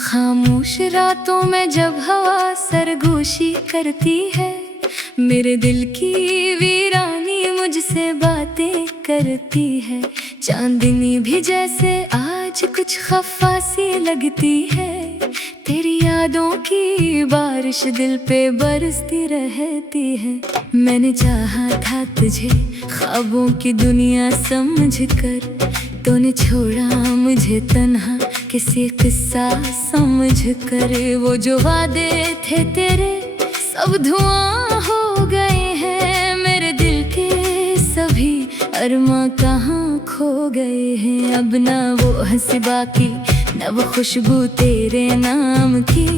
खामोश रातों में जब हवा सरगोशी करती है, मेरे दिल की वीरानी मुझसे बातें करती है। चांदनी भी जैसे आज कुछ खफासी लगती है, तेरी यादों की बारिश दिल पे बरसती रहती है। मैंने चाहा था तुझे ख्वाबों की दुनिया समझकर, तूने छोड़ा मुझे तन्हा किसी किस्सा समझकर। वो जो वादे थे तेरे सब धुआं हो गए हैं, मेरे दिल के सभी अरमां कहाँ खो गए हैं। अब ना वो हंसी बाकी न वो खुशबू तेरे नाम की,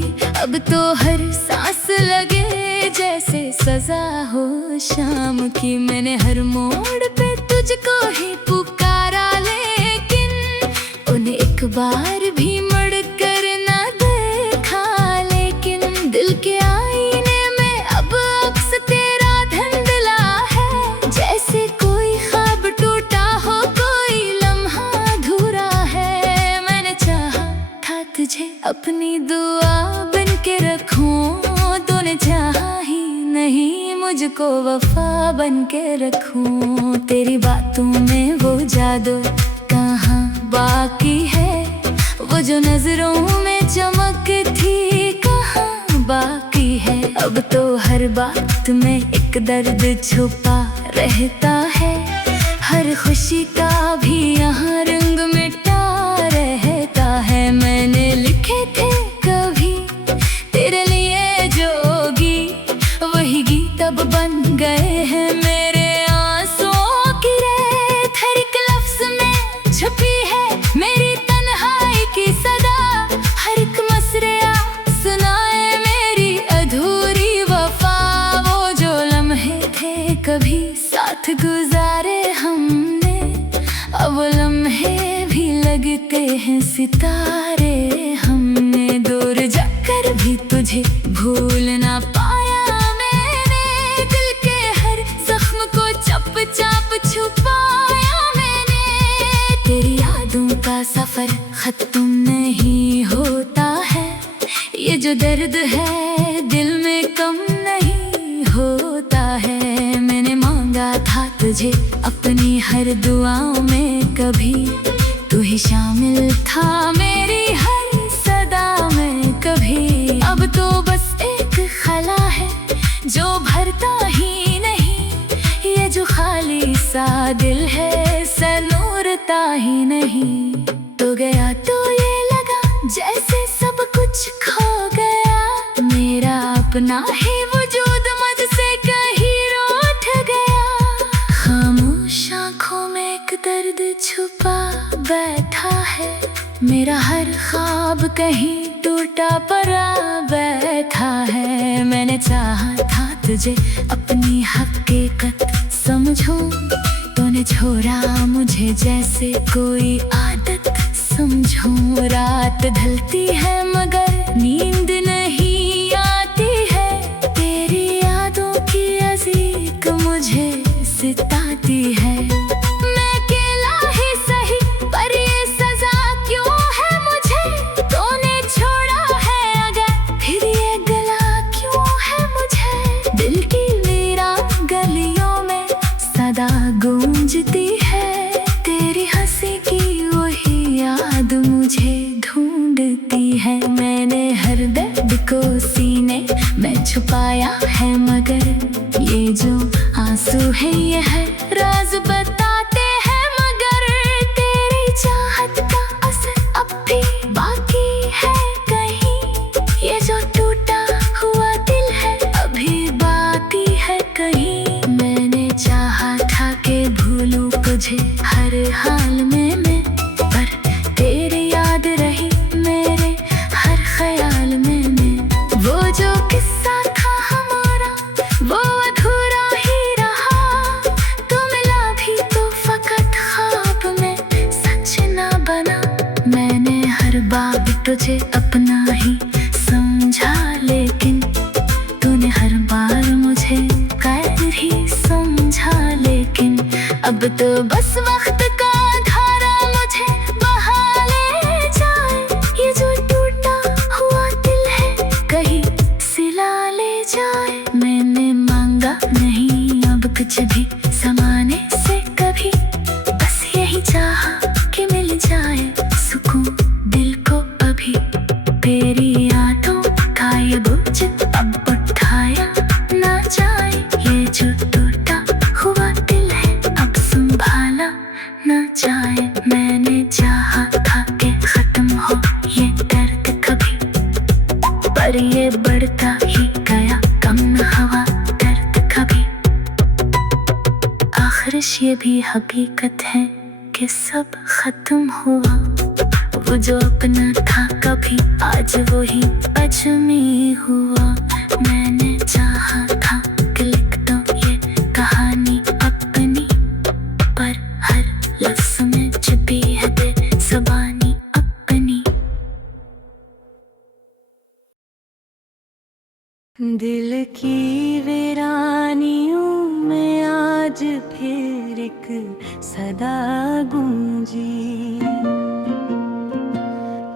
अब तो हर सांस लगे जैसे सजा हो शाम की। मैंने हर मोड़ पे तुझको ही पुकारा, लेकिन उन्हें एक बार भी मुड़ कर ना देखा। लेकिन दिल के आईने में अब अक्स तेरा धुंधला है, जैसे कोई ख्वाब टूटा हो, कोई लम्हा अधूरा है। मैंने चाहा था तुझे अपनी दुआ बन के रखूं, तूने चाहा ही नहीं मुझको वफा बन के रखूं। तेरी बातों में वो जादू कहाँ बाकी है, वो जो नजरों में चमक थी कहाँ बाकी है। अब तो हर बात में एक दर्द छुपा रहता है, हर खुशी का भी यहाँ रंग मिटा रहता है। मैंने लिखे थे कभी तेरे लिए जो गीत, वही गीत अब बन गए हैं मेरे आंसुओं की रेत। हर एक लफ्ज में छुपी है मेरी तन्हाई की सदा, हर एक मसरिया सुनाए मेरी अधूरी वफा। वो जो लम्हे थे कभी साथ गुजारे हमने, अब वो लम्हे भी लगते हैं सितारे। हमने दूर जाकर भी तुझे भूल ना पाया, मैंने दिल के हर जख्म को चप चाप छुपाया मैंने। तेरी यादों का सफर खत्म नहीं होता है, ये जो दर्द है दिल में कम नहीं होता है। मैंने मांगा था तुझे अपनी हर दुआओं में, कभी तू ही शामिल था मेरी हर सदा में कभी। अब तो बस एक खला है जो भरता ही नहीं, ये जो खाली सा दिल है सनूरता ही नहीं। तो गया तो ये लगा जैसे सब कुछ खो गया, मेरा अपना ही वजूद मुझसे कहीं रूठ गया। खामोश आँखों में एक दर्द छुपा बैठा है, मेरा हर ख्वाब कहीं टूटा पड़ा बैठा है। मैंने चाहा था तुझे अपनी हकीकत समझूं, तूने छोड़ा मुझे जैसे कोई आदत समझूं। रात ढलती है मगर नींद नहीं आती है, तेरी यादों की अजीक मुझे सिताती है। मैं अकेला ही सही पर ये सजा क्यों है मुझे, तूने छोड़ा है अगर फिर ये गला क्यों है मुझे। दिल की वीरान गलियों में सदा गूंजती है, तेरी हंसी की वही याद मुझे ढूंढती है। मैंने हर दर्द को सीने में छुपाया है, मगर ये जो आंसू है ये है राज बताते हैं। मगर तेरी चाहत का असर अब भी बाकी है कहीं, ये जो टूटा हुआ दिल है अभी बाकी है कहीं। मैंने चाहा था कि भूलूं तुझे हर हाल में मैं, पर तेरी याद रही मेरे हर ख्याल में मैं। वो जो किस्सा था हमारा वो अधूरा ही रहा, तू मिला भी तो फकत ख्वाब में सच ना बना। मैंने हर बार तुझे अपना ही समझा, लेकिन तूने हर बार मुझे गैर ही समझा। लेकिन अब तो बस वक्त का धारा मुझे बहा ले जाए। ये जो टूटा हुआ दिल है कहीं सिला ले जाए। मैंने मांगा नहीं अब कुछ भी ज़माने से कभी, बस यही चाहा कि मिल जाए सुकून दिल को अभी। तेरी यादों का ये बोझ अब उठाया ना जाए। ये जो टूटा हुआ दिल है अब संभाला ना जाए। मैंने चाहा था कि खत्म हो ये दर्द कभी, पर ये बढ़ता ही गया कम न हुआ दर्द कभी। आखिरश ये भी हकीकत है कि सब खत्म हुआ। वो जो अपना था कभी आज वही अजमी हुआ। मैंने चाहा था कि लिख दो ये कहानी अपनी, पर हर लफ्ज़ में छिपी है बेज़बानी अपनी। दिल की वीरानियों में आज फिर एक सदा गूंजी।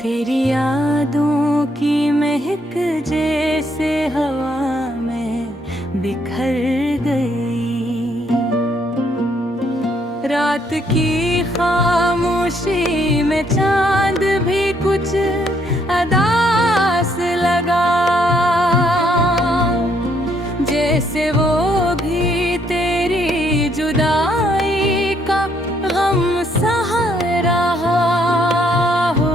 तेरी यादों की महक जैसे हवा में बिखर गई। रात की खामोशी में चांद भी कुछ अदास लगा, जैसे वो भी तेरी जुदाई का गम सह रहा हो।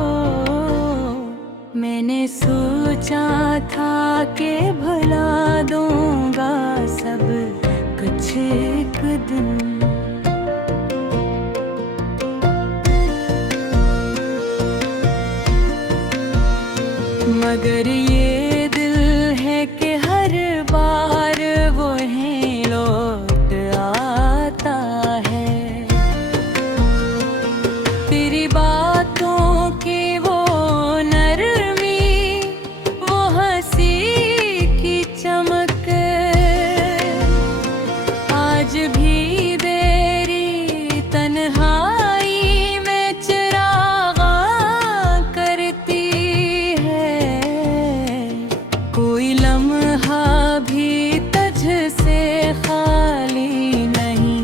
मैंने सोचा था कि भुला दूंगा सब कुछ एक दिन, मगर ये दिल है कि हर बार वो है लौट आता है। तेरी बातों की वो नरमी, वो हंसी की चमक आज भी मेरी तन्हाई में चिरागा करती है। कोई लम्हा भी तुझ से खाली नहीं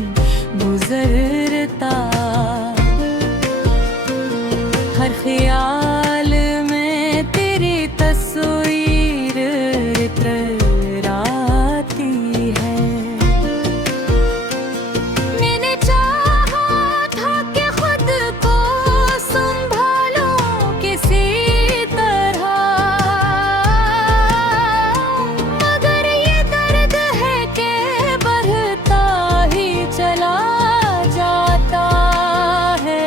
गुजरता। हर ख्याल में तेरी तस्वीर इतराती है। मैंने चाहा था कि खुद को संभालूं किसी तरह, मगर ये दर्द है कि बढ़ता ही चला जाता है।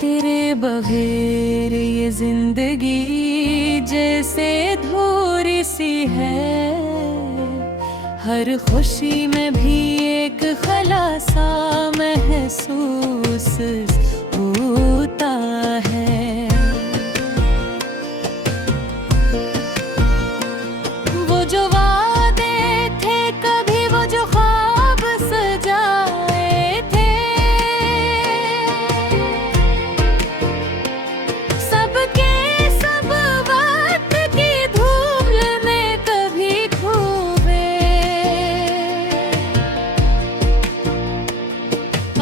तेरे बगैर ये जिंदगी जैसे धूरी सी है। हर खुशी में भी एक खला सा महसूस होता है। वो जो वादे थे कभी, वो जो ख्वाब सजाए थे, सबके सब वक्त की धूल में कभी खो गए।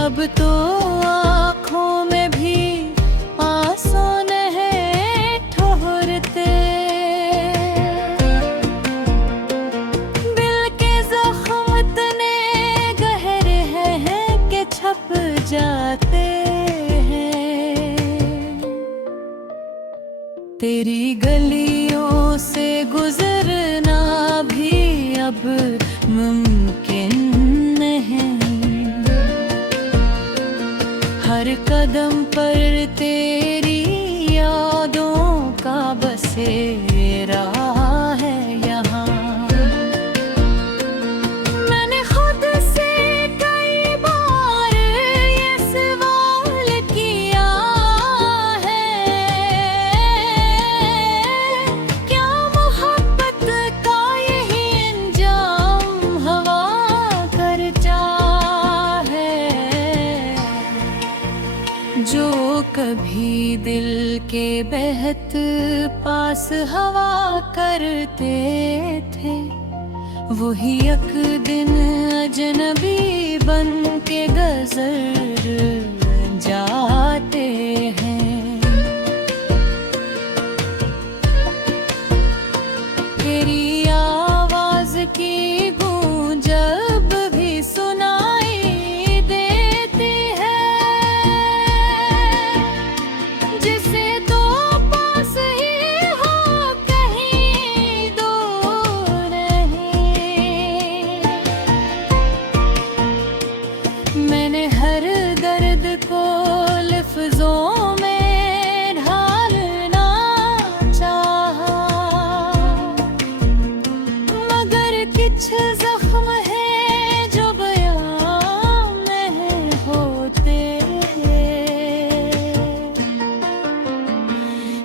अब तो आँखों में भी आंसू नहीं ठहरते। दिल के जख्म इतने गहरे हैं कि छप जाते हैं। तेरी गलियों से गुजरना भी अब मुमकिन नहीं। हर कदम पर तेरी यादों का बसेरा है यहाँ। मैंने खुद से कई बार ये सवाल किया है, क्या मोहब्बत का यही अंजाम हवा कर जा बेहद पास हवा करते थे, वही एक दिन अजनबी बन के गुजर जाते हैं। तेरी आवाज की गूंज जब भी सुनाई देती है, जिसे तो पास ही हो कहीं दूर नहीं। मैंने हर दर्द को लफ्जों में ढालना चाहा, मगर कुछ जख्म है जो बयां नहीं होते।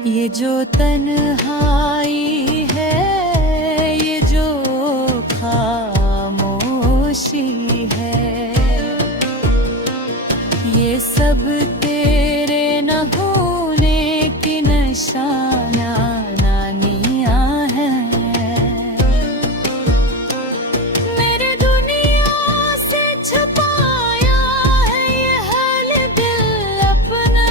ये जो तन्हाई है, ये जो खामोशी है, ये सब तेरे न होने की निशानियां हैं। मेरे दुनिया से छुपाया है ये हाल दिल अपना,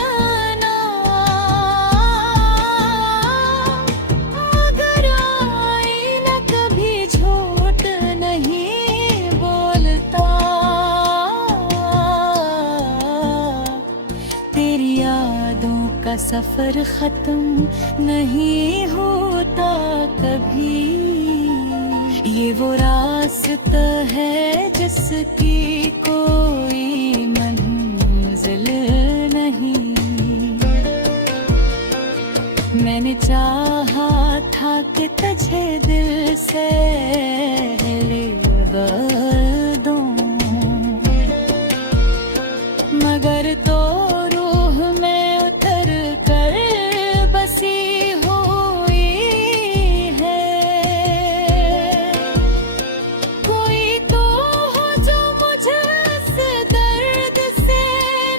मगर आईना कभी झूठ नहीं बोलता। तेरी यादों का सफर खत्म नहीं होता कभी, ये वो रास्ता है जिसकी कोई मंजिल नहीं। मैंने चाहा था कि तुझे दिल से लगा दूं, मगर तो रूह में उतर कर बसी हुई है। कोई तो हो जो मुझे इस दर्द से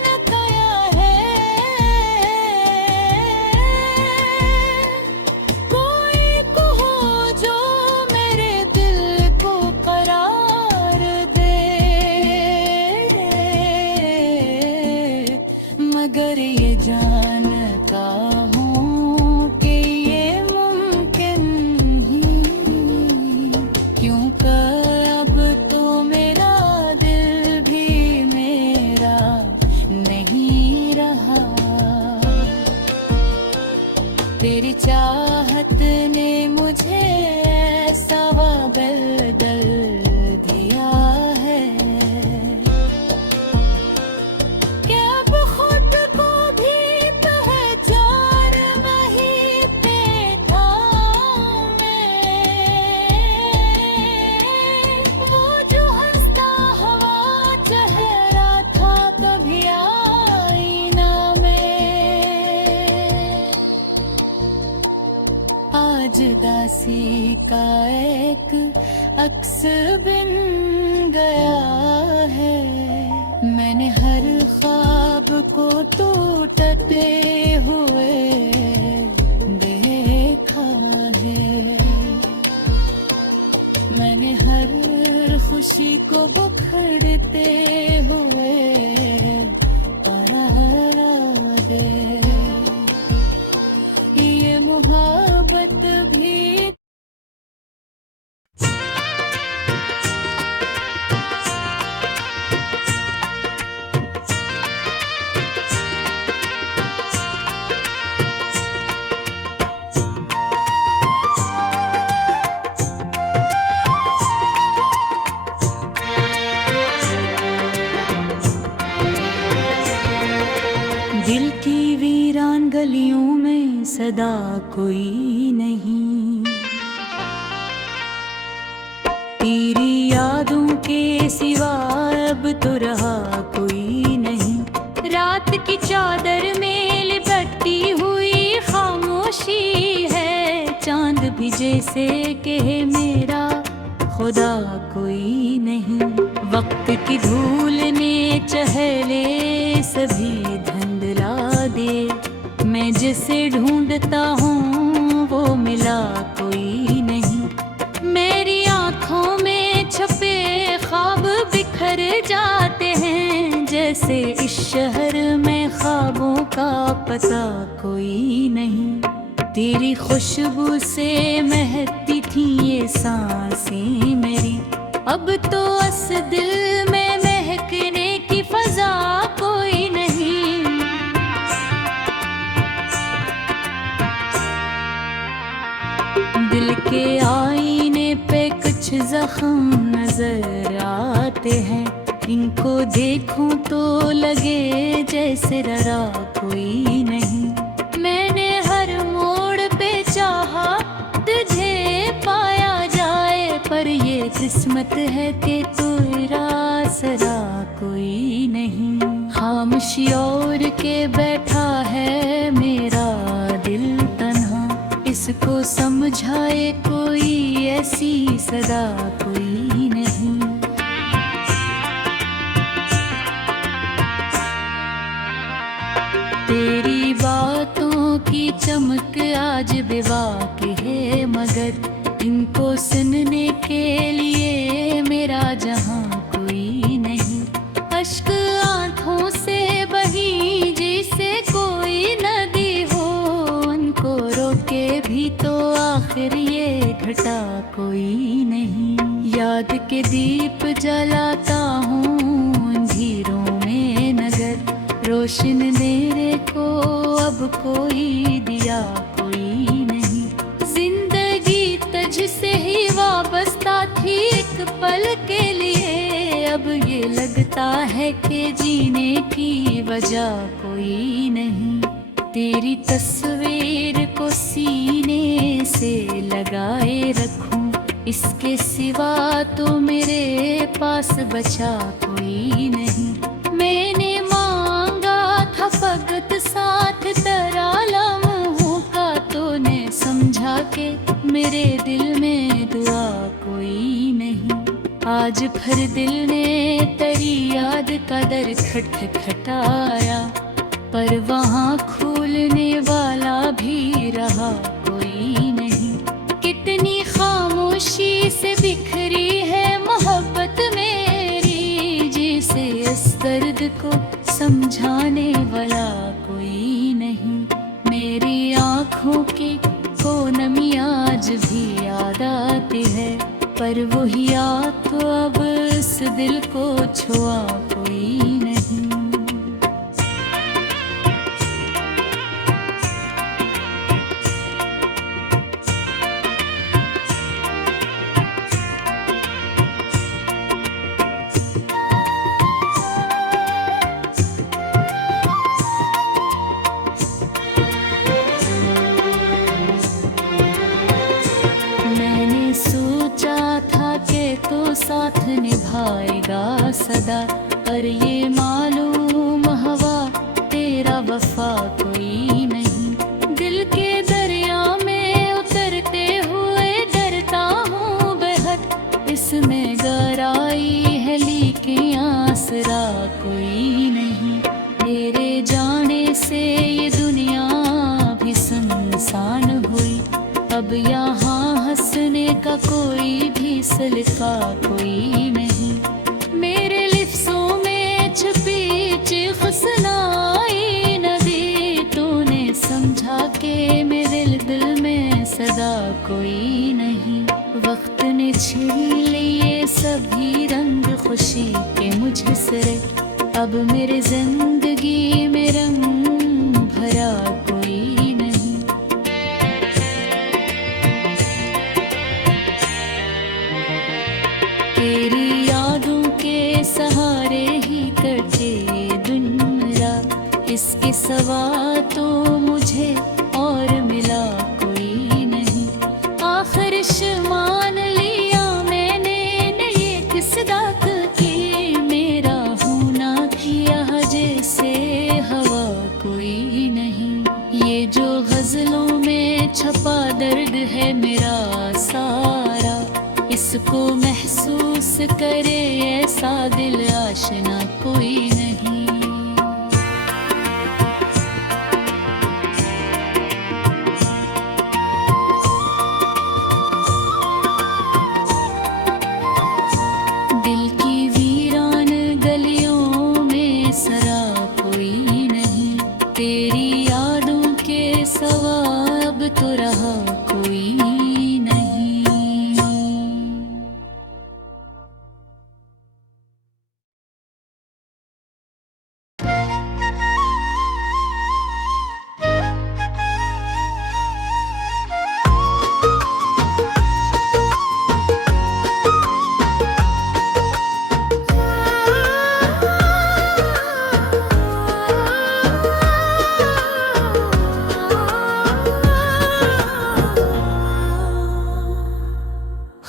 न खोया है, कोई को हो जो मेरे दिल को करार दे। मगर ये जानता हूँ कि ये मुमकिन ही, क्योंकि अब तो मेरा दिल भी मेरा नहीं रहा। तेरी चाहत ने मुझे ऐसा बदल दिया है कि अब खुद को भी पहचान नहीं पाता मैं। वो जो हंसता हुआ चेहरा था तभी आईना में, आज दासी का एक अक्स बिन गया है। मैंने हर ख्वाब को टूटते हुए देखा है, मैंने हर खुशी को बिखरते हुए परारा दे। ये मोहब्बत भी दिल की वीरान गलियों में सदा कोई नहीं, तेरी यादों के सिवा अब तो रहा कोई नहीं। रात की चादर में लिपटी हुई खामोशी है, चांद भी जैसे कहे मेरा खुदा कोई नहीं। वक्त की धूल ने चहले सभी धुंधला दे, मैं जिसे ढूंढता हूँ वो मिला कोई नहीं। मेरी आँखों में छपे ख्वाब बिखर जाते हैं, जैसे इस शहर में ख्वाबों का पता कोई नहीं। तेरी खुशबू से महकती थी ये सांसें मेरी, अब तो अस दिल में महकने की फजा कोई नहीं। दिल के आईने पे कुछ जख्म नजर आते हैं, इनको देखूं तो लगे जैसे डरा कोई नहीं। मैंने हर मोड़ पे चाहा तुझे पाया जाए, पर ये किस्मत है कि तेरा सरा कोई नहीं। खामोशी ओढ़ के बैठा है मेरा दिल तन्हा, इसको समझाए कोई ऐसी सदा कोई नहीं। तेरी बातों की चमक आज बेबाकी है, मगर इनको सुनने के लिए मेरा जहां कोई नहीं। अश्क आंखों से बही जैसे कोई नदी हो, उनको रोके भी तो आखिर ये घटा कोई नहीं। याद के दीप जलाता हूँ अंधेरों में नगर, रोशन मेरे को अब कोई दिया कोई नहीं। जिंदगी तुझसे ही वाबस्ता थी एक पल के लिए, अब ये लगता है कि जीने की वजह कोई नहीं। तेरी तस्वीर को सीने से लगाए रखूं, इसके सिवा तो मेरे पास बचा कोई नहीं। मैंने फकत साथ तेरा लम्हों का, तूने समझा के मेरे दिल में दुआ कोई नहीं। आज फिर दिल ने तेरी याद का दर खटखटाया, पर वहाँ खोलने वाला भी रहा कोई नहीं। कितनी खामोशी से बिखरी है मोहब्बत मेरी, जिसे इस दर्द को समझाने वाला कोई नहीं। मेरी आँखों की को नमी आज भी याद आती है, पर वही याद तो अब इस दिल को छुआ कोई नहीं। तो साथ निभाएगा सदा, पर ये मालूम हवा तेरा वफा कोई नहीं। दिल के दरिया में उतरते हुए डरता हूँ बेहद, इसमें गहराई है लेकिन आसरा कोई नहीं। मेरे जाने से ये दुनिया भी सुनसान हुई, अब यहाँ हंसने का कोई भी सलीका कोई नहीं। मेरे लिफ्ज़ों में छुपी चीख सुनाई नदी, तूने समझा के मेरे दिल में सदा कोई नहीं। वक्त ने छीन लिए सभी रंग खुशी के मुझसे, अब मेरे जिंदगी में रंग भरा कोई नहीं। तेरी यादों के सहारे ही कटे दिन रात, इसके सवा तो मुझे और मिला कोई नहीं। आखिर मान लिया मैंने ये किस दात की, मेरा होना किया जैसे हवा कोई नहीं। ये जो गजलों में छपा दर्द है मेरा सारा, इसको महसूस करे ऐसा दिल आशना कोई नहीं।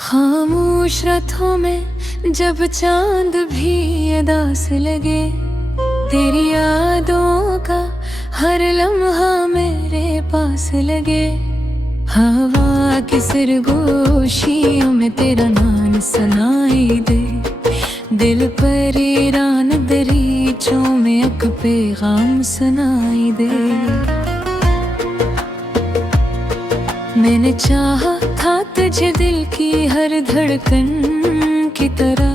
खामोश रातों में जब चांद भी उदास लगे, तेरी यादों का हर लम्हा मेरे पास लगे। हवा की सरगोशियों में तेरा नाम सुनाई दे, दिल पर ईरान दरीचों में एक पैगाम सुनाई दे। मैंने चाहा था तुझे दिल की हर धड़कन की तरह,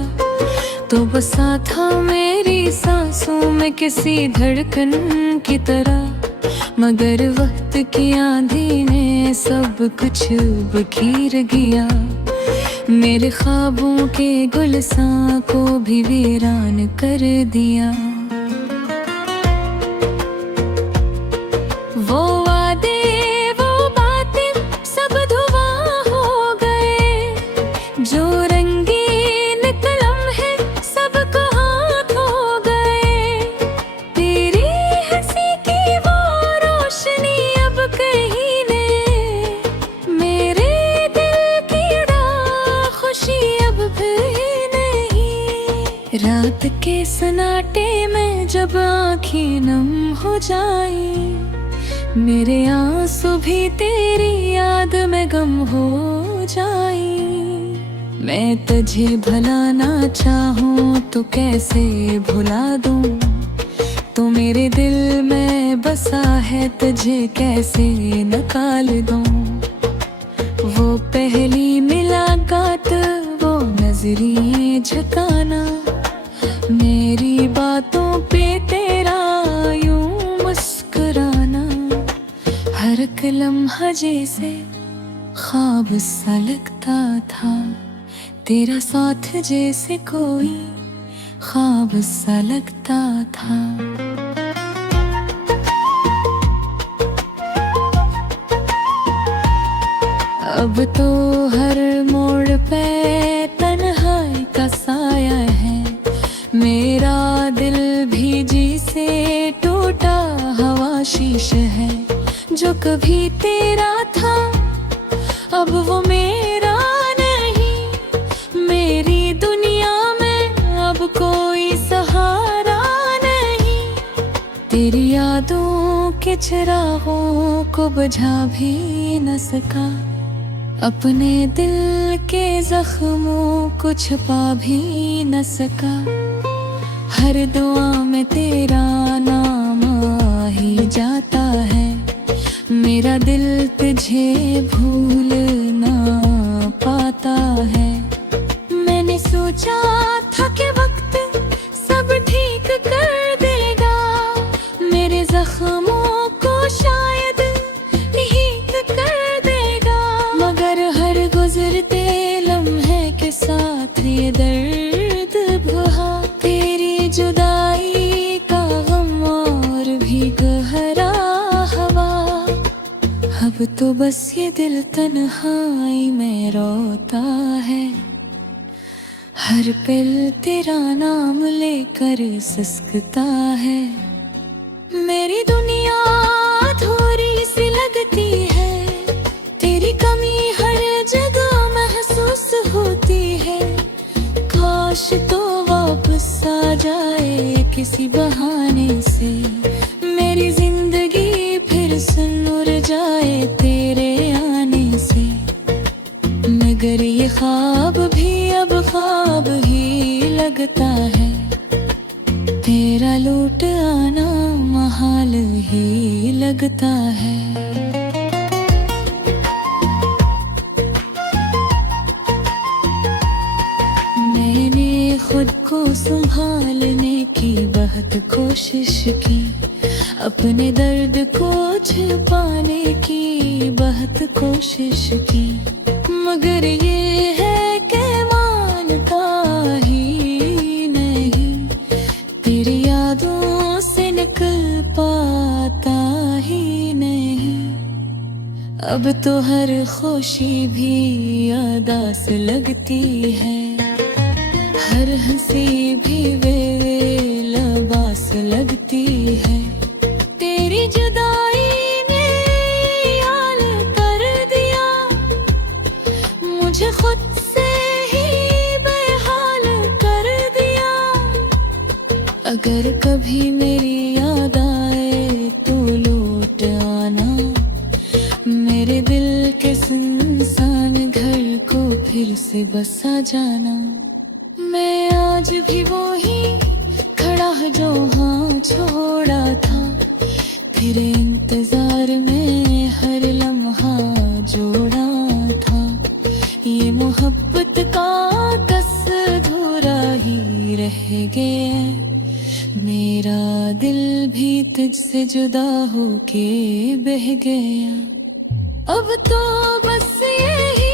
तो बसा था मेरी सांसों में किसी धड़कन की तरह। मगर वक्त की आंधी ने सब कुछ बखेर गया, मेरे ख्वाबों के गुलसान को भी वीरान कर दिया। वो वादे वो बातें सब धुआं हो गए, जो रंगीन कलम है सब कहाँ खो गए। तेरी हंसी की वो रोशनी अब कहीं ने, मेरे दिल की उड़ा खुशी अब भी नहीं। रात के सन्नाटे में जब आँखें नम हो जाए, मेरे आंसू भी तेरी याद में गम हो जाए। मैं तुझे भुलाना चाहूँ तो कैसे भुला दूँ, तो मेरे दिल में बसा है तुझे कैसे निकाल दूँ। वो पहली मुलाकात, वो नजरें झुकाना, मेरी बातों पे तेरा यूं मुस्कुराना। हर एक लम्हा जैसे ख्वाब सा लगता था, तेरा साथ जैसे कोई ख्वाब सा लगता था। अब तो हर मोड़ पे तन्हाई का साया है, मेरा दिल भी जी से टूटा हवा शीश है। जो कभी तेरा था अब वो मेरा नहीं, मेरी दुनिया में अब कोई सहारा नहीं। तेरी यादों के चिरागों को बुझा भी न सका, अपने दिल के जख्मों को छुपा भी न सका। हर दुआ में तेरा नाम आ ही जाता है, मेरा दिल तुझे भूल ना पाता है। मैंने सोचा था कि वक्त सब ठीक कर देगा, मेरे जख्मों को शायद ठीक कर देगा। मगर हर गुजरते लम्हे के साथ ये दर्द बढ़ा, तेरी जुदाई का गम और भी गहरा हवा। अब तो बस ये दिल तन्हाई में रोता है, हर पल तेरा नाम लेकर सिसकता है। मेरी दुनिया अधूरी सी लगती है, तेरी कमी हर जगह महसूस होती है। काश तो वापस आ जाए किसी बहाने से, मेरी जिंदगी फिर से उड़ जाए तेरे आने से। मगर ये ख्वाब भी अब ख्वाब ही लगता है, तेरा लौट आना महाल ही लगता है। मैंने खुद को संभालने की बहुत कोशिश की, अपने दर्द को छुपाने की बहुत कोशिश की। मगर ये है कि मानता ही नहीं, तेरी यादों से निकल पाता ही नहीं। अब तो हर खुशी भी उदास लगती है, हर हंसी भी बेलबास लगती है। तेरी जुदाई ने हाल कर दिया मुझे खुद से अगर कभी मेरी याद आए तो लौट आना, मेरे दिल के सुनसान घर को फिर से बसा जाना। मैं आज भी वो ही खड़ा है जो हाँ छोड़ा था, तेरे इंतजार में हर लम्हा जोड़ा था। ये मोहब्बत का कस अधूरा ही रह गया, मेरा दिल भी तुझसे जुदा होके बह गया। अब तो बस यही